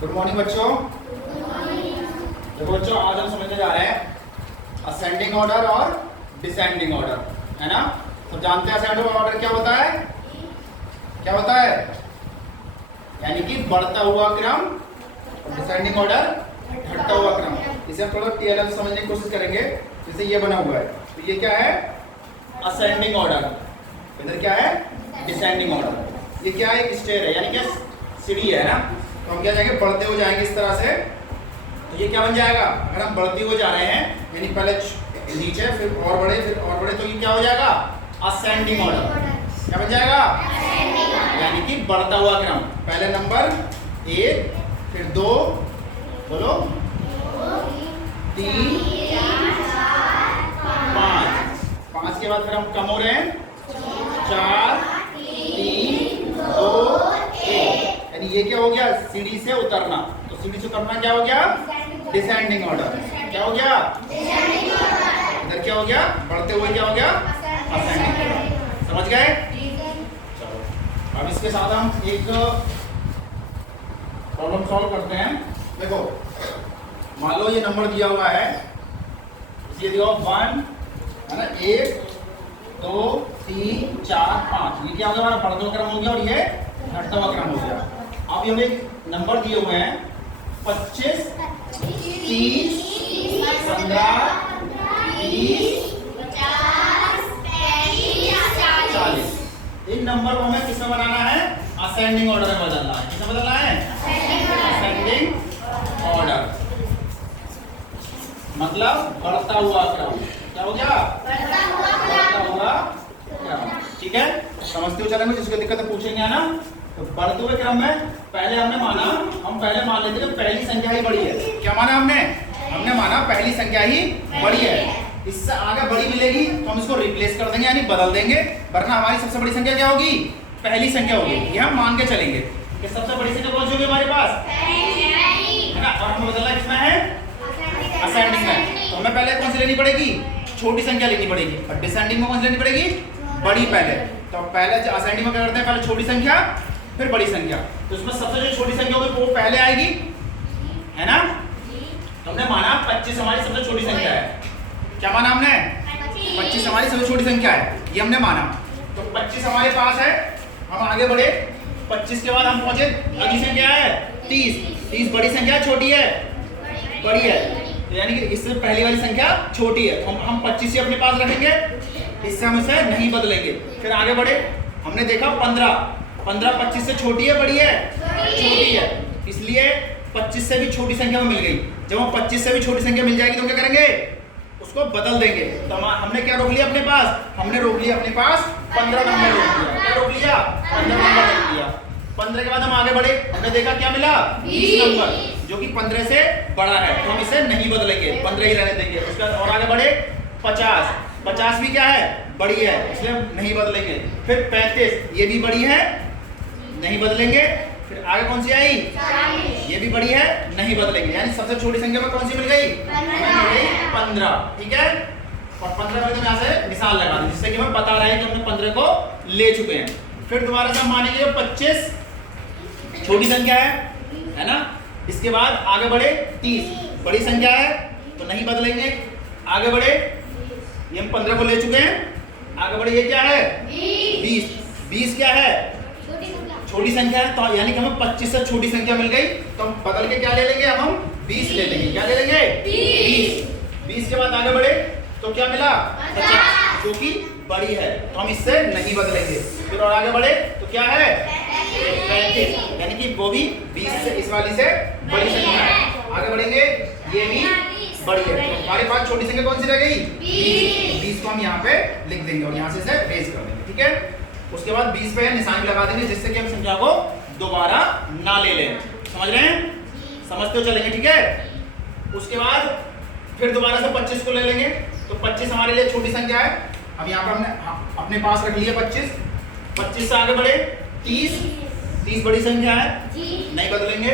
Good morning बच्चों। देखो बच्चों, आज हम समझने जा रहे हैं असेंडिंग ऑर्डर और डिसेंडिंग ऑर्डर, है ना। तो जानते हैं असेंडिंग ऑर्डर क्या होता है? क्या होता है? यानी कि बढ़ता हुआ क्रम, और डिसेंडिंग ऑर्डर घटता हुआ क्रम। इसे हम थोड़ा क्लियर समझने की कोशिश करेंगे। जैसे ये बना हुआ है, तो ये क्या है? Ascending order. इधर क्या है? Descending order. ये क्या है? एक स्टेयर है, यानी कि सीढ़ी है ना। तो हम क्या जाएंगे? बढ़ते हुए जाएंगे इस तरह से। तो ये क्या बन जाएगा? अगर हम बढ़ते हुए जा रहे हैं, यानी पहले नीचे फिर और बढ़े फिर और बढ़े, तो ये क्या हो जाएगा? Ascending order. क्या बन जाएगा? यानी कि बढ़ता हुआ क्रम। पहले नंबर 1, फिर 2, बोलो 3, 5 के बाद फिर हम कम हो रहे हैं 4, 3, 2, 1। यानी ये क्या हो गया? सीढ़ी से उतरना। तो सीढ़ी से उतरना क्या हो गया? Descending order. क्या हो गया? इधर क्या हो गया? बढ़ते हुए क्या हो गया? Ascending order. समझ गए? चलो, अब इसके साथ हम एक प्रॉब्लम सॉल्व करते हैं। देखो, मान लो ये नंबर दिया हुआ है, ये दिया 1 है ना, 1 2 3 4 5। ये क्या हो गया? हमारा बढ़ता हुआ क्रम हो गया और ये घटता हुआ क्रम हो गया। अब ये हमें एक नंबर दिए हुए हैं 25 30 15 20 40। इन नंबर को हमें किसमें बनाना है? असेंडिंग ऑर्डर में बदलना है। किसमें बदलना है? असेंडिंग ऑर्डर, मतलब बढ़ता हुआ क्रम। क्या हो गया? बढ़ता हुआ क्रम। ठीक है, समझते हो चलेंगे। जिसको दिक्कत है पूछेंगे, है ना। तो बढ़ते हुए क्रम में पहले हमने माना, हम पहले मान लेते हैं पहली संख्या ही बड़ी है। क्या माना हमने? हमने माना पहली संख्या ही बड़ी है। इससे आगे बड़ी मिलेगी तो हम इसको रिप्लेस कर देंगे, यानी बदल देंगे। वरना हमारी सबसे बड़ी संख्या क्या होगी? पहली संख्या होगी। ये हम मान के चलेंगे कि सबसे बड़ी संख्या कौन सी होगी हमारे पास, है ना। और हमें बदलना किसमें है? असेंडिंग में। तो हमें पहले कौन सी लेनी पड़ेगी? छोटी संख्या लेनी पड़ेगी। और डिसेंडिंग में कौन सी लेनी पड़ेगी? बड़ी पहले। तो पहले असेंडिंग में क्या करते हैं? पहले छोटी संख्या फिर बड़ी संख्या। तो इसमें सबसे जो छोटी संख्या होगी वो पहले आएगी, है ना। तो हमने माना 25 हमारी सबसे छोटी संख्या है। क्या माना हमने? 25 हमारी सबसे छोटी संख्या है, ये हमने माना। तो 25 हमारे पास है, हम आगे बढ़े। 25 के बाद हम पहुंचे, अगली संख्या है 30। 30 बड़ी संख्या है छोटी है? बड़ी है। तो यानी कि इससे पहली वाली संख्या छोटी है, हम 25 से अपने पास रखेंगे, इससे हम इसे नहीं बदलेंगे। फिर आगे बढ़े, हमने देखा 15 25 से छोटी है बड़ी है? छोटी है। इसलिए 25 से भी छोटी संख्या में मिल गई। जब हम 25 से भी छोटी संख्या मिल जाएगी तो क्या करेंगे? उसको बदल देंगे। तो हमने क्या रोक लिया अपने पास? हमने रोक लिया अपने पास 15 नंबर रोक लिया। क्या रोक लिया? 15 नंबर रोक लिया। 15 के बाद हम आगे बढ़े, हमने देखा क्या मिला? 20 नंबर, जो कि 15 से बड़ा है। तो हम इसे नहीं बदलेंगे, 15 ही रहने देंगे। उसके बाद और आगे बढ़े 50 भी क्या है? बड़ी है, इसलिए हम नहीं बदलेंगे। फिर 35, ये भी बड़ी है, नहीं बदलेंगे। फिर आगे कौन सी आई? 40, ये भी बड़ी है, नहीं बदलेंगे। यानी सबसे छोटी संख्या में कौन सी मिल गई? 15। ठीक है, और 15 में यहाँ से निशान लगा दें, जिससे कि हमें पता रहे कि हमने 15 को ले चुके हैं। फिर दोबारा से हम मानेंगे 25 छोटी संख्या है ना। इसके बाद आगे बढ़े 30 बड़ी संख्या है, तो नहीं बदलेंगे। आगे बढ़े, ये हम 15 को ले चुके हैं। आगे बढ़े, ये क्या है? 20 क्या है? छोटी संख्या है। तो यानी कि हमें 25 से छोटी संख्या मिल गई, तो हम बदल के क्या ले लेंगे? अब हम 20 ले लेंगे। क्या ले लेंगे? 20 के बाद आगे बढ़े तो क्या मिला? 50, जो कि बड़ी है, तो हम इससे नहीं बदलेंगे। फिर और आगे बढ़े तो क्या है? 35, यानी कि वो भी 20 से, इस वाली से बड़ी संख्या है। आगे बढ़ेंगे, ये भी बड़ी है। तो हमारे पास छोटी संख्या कौन सी रह गई? 20 को हम यहाँ पे लिख देंगे और यहाँ से इसे रेज कर देंगे। ठीक है, उसके बाद 20 पे निशान लगा देंगे, जिससे कि हम संख्या को दोबारा ना ले लें। समझ रहे हैं? समझते हो चलेंगे। ठीक है, उसके बाद फिर दोबारा से 25 को ले लेंगे। तो 25 हमारे लिए छोटी संख्या है। अब यहाँ पर हमने अपने पास रख लिया 25। 25 से आगे बढ़े 30 बड़ी संख्या है, नहीं बदलेंगे।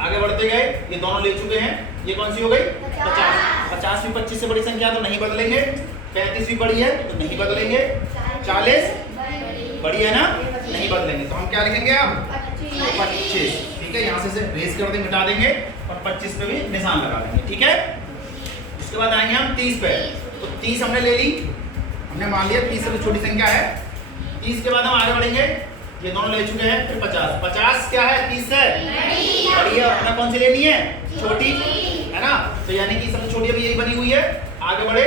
आगे बढ़ते गए, ये दोनों ले चुके हैं। ये कौन सी हो गई? 50 भी 25 से बड़ी संख्या, तो नहीं बदलेंगे। 35 भी बड़ी है, तो नहीं बदलेंगे। 40 बड़ी है ना, नहीं बदलेंगे। तो हम क्या लिखेंगे अब? 25। ठीक है, यहाँ से रेस कर देंगे, मिटा देंगे और 25 पे भी निशान लगा देंगे। ठीक है, उसके बाद आएंगे हम 30 पे। तो 30 हमने ले ली, हमने मान लिया 30 सबसे छोटी संख्या है। 30 के बाद हम आगे बढ़ेंगे, ये दोनों ले चुके हैं। फिर 50, 50 क्या है 30 से बड़ी है और हमने कौन सी लेनी है छोटी, है ना। तो यानी कि सबसे छोटी अभी यही बनी हुई है। आगे बढ़े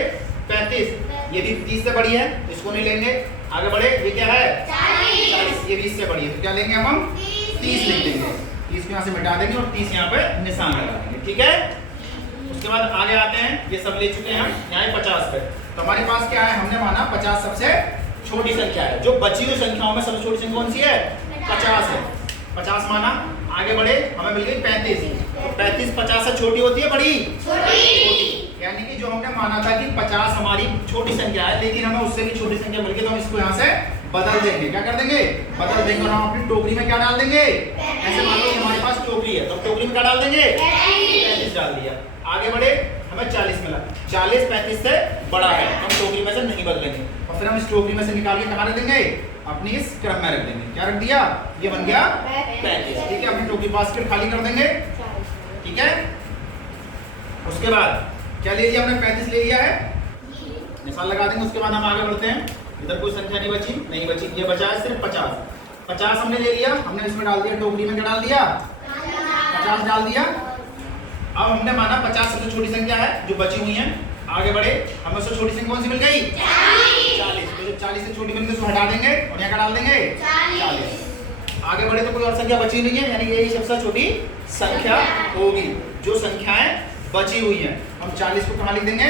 35, ये भी 30 से बड़ी है, इसको नहीं लेंगे। आगे बढ़े, ये क्या है 40, ये 20 से बड़ी है, तो क्या लेंगे हम 30 लिख देंगे। 30 को यहाँ से मिटा देंगे और 30 यहाँ पे निशान लगा देंगे। ठीक है, उसके बाद आगे आते हैं, ये सब ले चुके हैं हम, यहाँ 50 पे। तो हमारे पास क्या है, हमने माना 50 सबसे छोटी संख्या है। जो बची हुई संख्याओं में सबसे छोटी संख्या कौन सी है 50 है। 50 माना, आगे बढ़े, हमें मिल गई 35। तो 35 50 से छोटी होती है बड़ी छोटी। यानी कि जो हमने माना था कि 50 हमारी छोटी संख्या है, लेकिन हमें उससे भी छोटी संख्या मिल गई, तो हम इसको यहाँ से बदल देंगे। क्या कर देंगे, बदल देंगे और हम अपनी टोकरी में क्या डाल देंगे। ऐसे मान लो हमारे पास टोकरी है, तो टोकरी में क्या डाल देंगे 35 डाल दिया। आगे बढ़े, हमें 40 मिला, 40 35 से बड़ा है, हम टोकरी में से नहीं बदलेंगे और फिर हम इस टोकरी में से निकाल के कहाँ रख देंगे, अपनी इस क्रम में रख देंगे। क्या रख दिया, ये बन गया 35। ठीक है, अपनी टोकरी बास्केट खाली कर देंगे। ठीक है, उसके बाद क्या ले लिया हमने 35 ले लिया है, निशान लगा देंगे। उसके बाद हम आगे बढ़ते हैं, इधर कोई संख्या नहीं बची, नहीं बची, ये बचा है सिर्फ 50। 50 हमने ले लिया, हमने इसमें डाल दिया टोकरी में, क्या डाल दिया 50 डाल दिया। अब हमने माना 50 सबसे छोटी संख्या है जो बची हुई है। आगे बढ़े, हमें उससे छोटी संख्या कौन सी मिल गई 40। तो जब 40 से छोटी बनी तो उसको हटा देंगे और यहाँ का डाल देंगे 40। आगे बढ़े तो कोई और संख्या बची नहीं है, यानी कि यही सबसे छोटी संख्या होगी। जो संख्याएं बची हुई है, हम 40 को कहाँ लिख देंगे,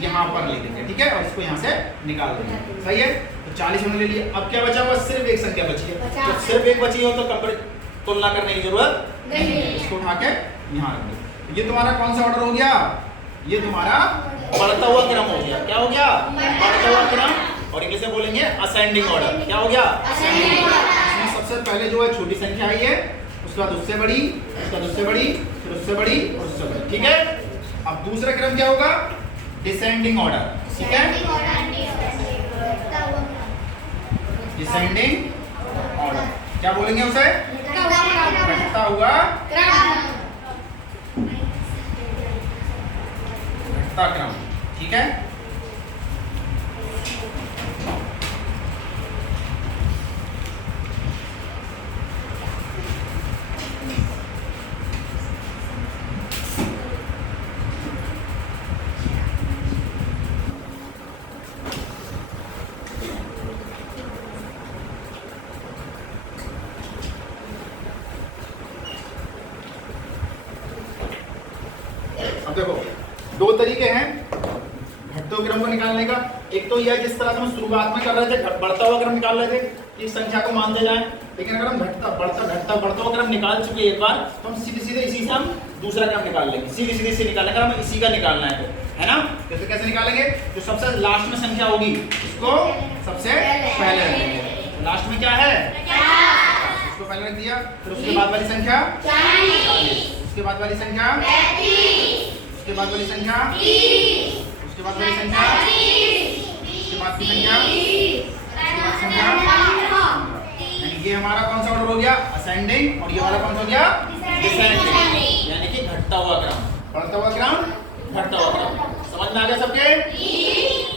यहाँ पर लिख देंगे। ठीक है, और इसको यहाँ से निकाल देंगे। सही है, तो 40 हमने ले लिया। अब क्या बचा हुआ, सिर्फ एक संख्या बची है। तो सिर्फ एक बची हो तो तुलना करने की जरूरत नहीं है, इसको उठा के यहाँ रख दो। ये तुम्हारा कौन सा ऑर्डर हो गया, ये तुम्हारा बढ़ता हुआ क्रम हो गया। क्या हो गया, बढ़ता हुआ क्रम, और इंग्लिश में बोलेंगे असेंडिंग ऑर्डर। क्या हो गया, असेंडिंग ऑर्डर। इसमें सबसे पहले जो है छोटी संख्या आई है, उसके बाद उससे बड़ी, उसके बाद उससे बड़ी, फिर उससे बड़ी और उससे बड़ी। ठीक है, अब दूसरा क्रम क्या होगा, डिसेंडिंग ऑर्डर। ठीक है, डिसेंडिंग ऑर्डर क्या बोलेंगे उसे, घटता हुआ क्रम। ठीक है, अब देखो दो तरीके हैं घटते हुए क्रम को निकालने का। एक तो यह जिस तरह से हम शुरुआत में कर रहे थे, बढ़ता हुआ क्रम निकाल रहे थे, इस संख्या को मानते जाएं। लेकिन अगर हम बढ़ता हुआ क्रम निकाल चुके एक बार, तो हम सीधे सीधे इसी से हम दूसरा क्रम निकाल लेंगे। सीधे सीधे से निकालने का, हमें इसी का निकालना है, तो है ना। जैसे कैसे निकालेंगे, जो सबसे लास्ट में संख्या होगी उसको सबसे पहले रख देंगे। लास्ट में क्या है 50, उसको पहले रख दिया। फिर उसके बाद वाली संख्या 40, उसके बाद वाली संख्या 35, उसके बाद वाली संख्या 30, उसके बाद वाली संख्या 40, उसके बाद की संख्या 30, उसके बाद संख्या 15। यानी ये हमारा कौन सा ऑर्डर हो गया, असेंडिंग, और ये वाला कौन सा हो गया, डिसेंडिंग, यानी कि घटता हुआ क्रम। बढ़ता हुआ क्रम, घटता हुआ क्रम। समझ में आ गया सबके।